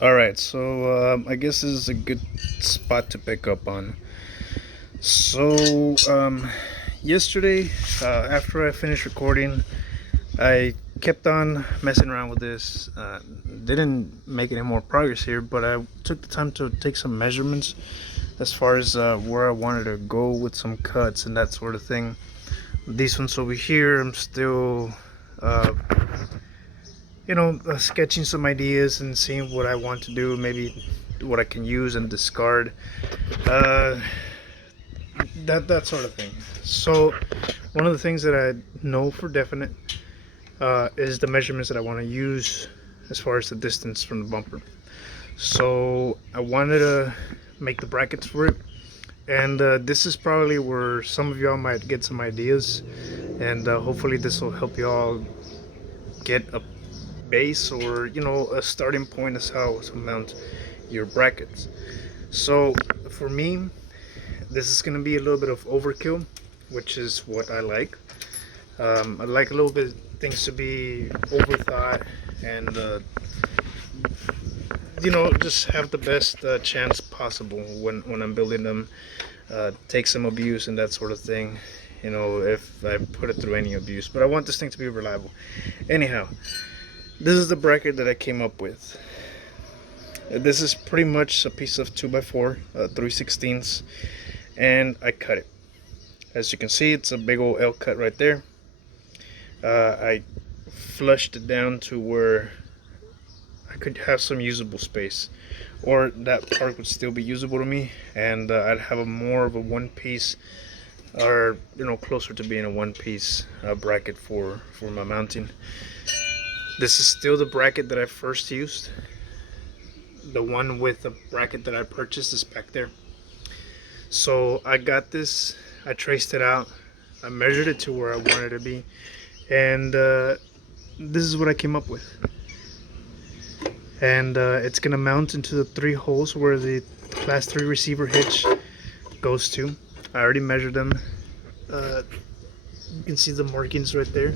All right, so I guess this is a good spot to pick up on. So yesterday, after I finished recording, I kept on messing around with this. Didn't make any more progress here, but I took the time to take some measurements as far as where I wanted to go with some cuts and that sort of thing. These ones over here, I'm still uh, sketching some ideas and seeing what I want to do, maybe what I can use and discard, uh, that sort of thing. So one of the things that I know for definite is the measurements that I want to use as far as the distance from the bumper. So I wanted to make the brackets for it, and this is probably where some of y'all might get some ideas, and hopefully this will help y'all get a base, or a starting point as how to mount your brackets. So for me, this is going to be a little bit of overkill, which is what I like. I like a little bit things to be overthought, and just have the best chance possible when I'm building them. Take some abuse and that sort of thing, if I put it through any abuse, but I want this thing to be reliable. Anyhow, this is the bracket that I came up with. This is pretty much a piece of 2x4, 3/16, and I cut it. As you can see, it's a big old L cut right there. I flushed it down to where I could have some usable space, or that part would still be usable to me, and I'd have a more of a one piece, or closer to being a one piece bracket for my mounting. This is still the bracket that I first used. The one with the bracket that I purchased is back there. So I got this, I traced it out, I measured it to where I wanted it to be, and this is what I came up with. And it's gonna mount into the 3 holes where the class 3 receiver hitch goes to. I already measured them. You can see the markings right there,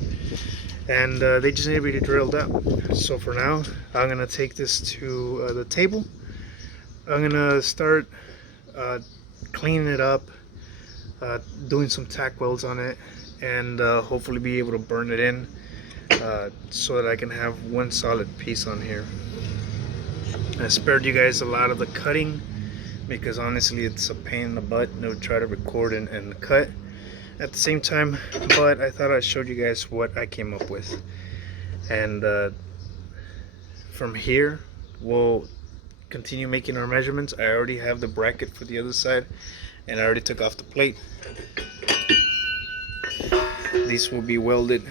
and they just need to be drilled out. So for now, I'm gonna take this to the table. I'm gonna start cleaning it up, doing some tack welds on it, and hopefully be able to burn it in, so that I can have one solid piece on here. I spared you guys a lot of the cutting, because honestly it's a pain in the butt to try to record and cut at the same time, but I thought I showed you guys what I came up with. And from here we'll continue making our measurements. I already have the bracket for the other side, and I already took off the plate. These will be welded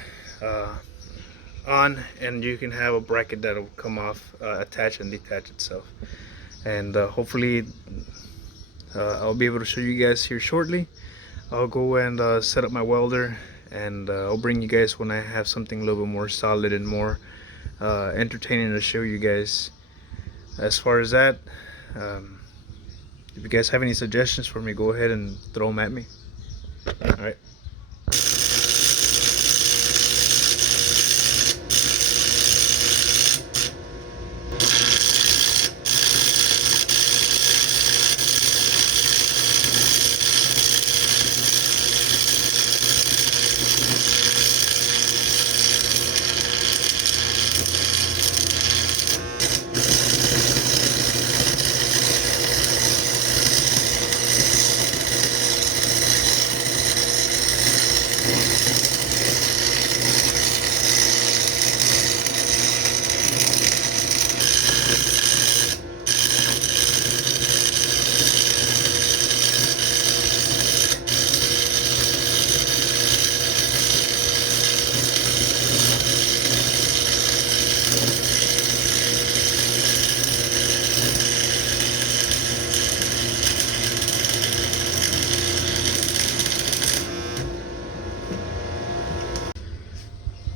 on, and you can have a bracket that will come off, attach and detach itself. And hopefully I'll be able to show you guys here shortly. I'll go and set up my welder, and I'll bring you guys when I have something a little bit more solid and more entertaining to show you guys. As far as that, if you guys have any suggestions for me, go ahead and throw them at me. Alright.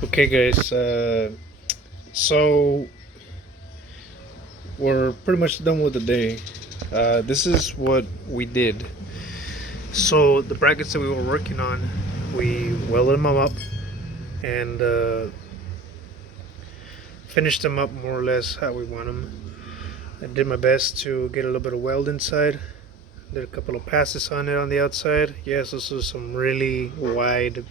Okay guys, so we're pretty much done with the day. This is what we did. So the brackets that we were working on, we welded them up and finished them up more or less how we want them. I did my best to get a little bit of weld inside. Did a couple of passes on it on the outside. Yes, this is some really wide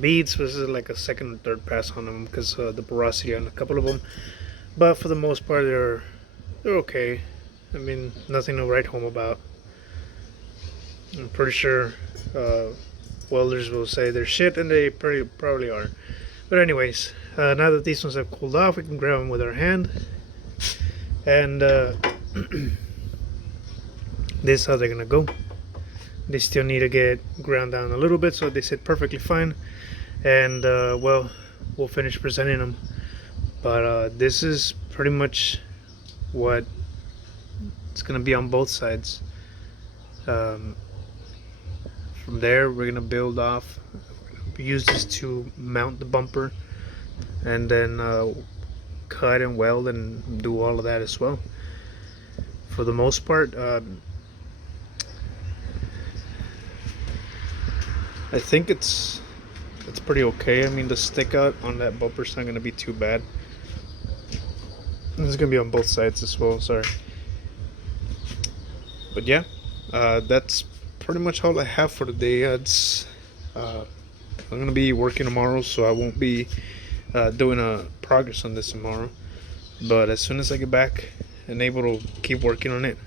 beads. This is like a second or third pass on them because the porosity on a couple of them. But for the most part, they're okay. I mean, nothing to write home about. I'm pretty sure welders will say they're shit, and they probably are. But anyways, now that these ones have cooled off, we can grab them with our hand. And this is how they're gonna go. They still need to get ground down a little bit so they sit perfectly fine. And well, we'll finish presenting them. But this is pretty much what it's gonna be on both sides. From there, we're gonna build off. Use this to mount the bumper, and then cut and weld and do all of that as well. For the most part, I think it's pretty okay. I mean, the stick out on that bumper's not gonna be too bad. This is gonna be on both sides as well. Sorry, but yeah, that's pretty much all I have for today. I'm gonna be working tomorrow, so I won't be doing a progress on this tomorrow. But as soon as I get back and able to keep working on it,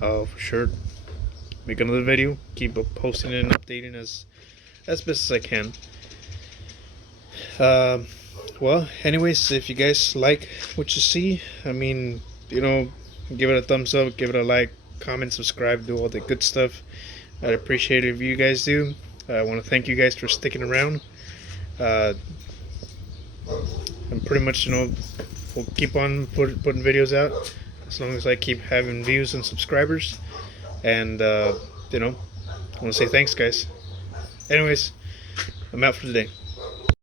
I'll for sure make another video, keep posting it and updating as best as I can. Well, anyways, if you guys like what you see, I mean, you know, give it a thumbs up, give it a like, comment, subscribe, do all the good stuff. I'd appreciate it if you guys do. I want to thank you guys for sticking around. And pretty much, you know, we'll keep on putting videos out as long as I keep having views and subscribers. And you know, I want to say thanks, guys. Anyways, I'm out for today.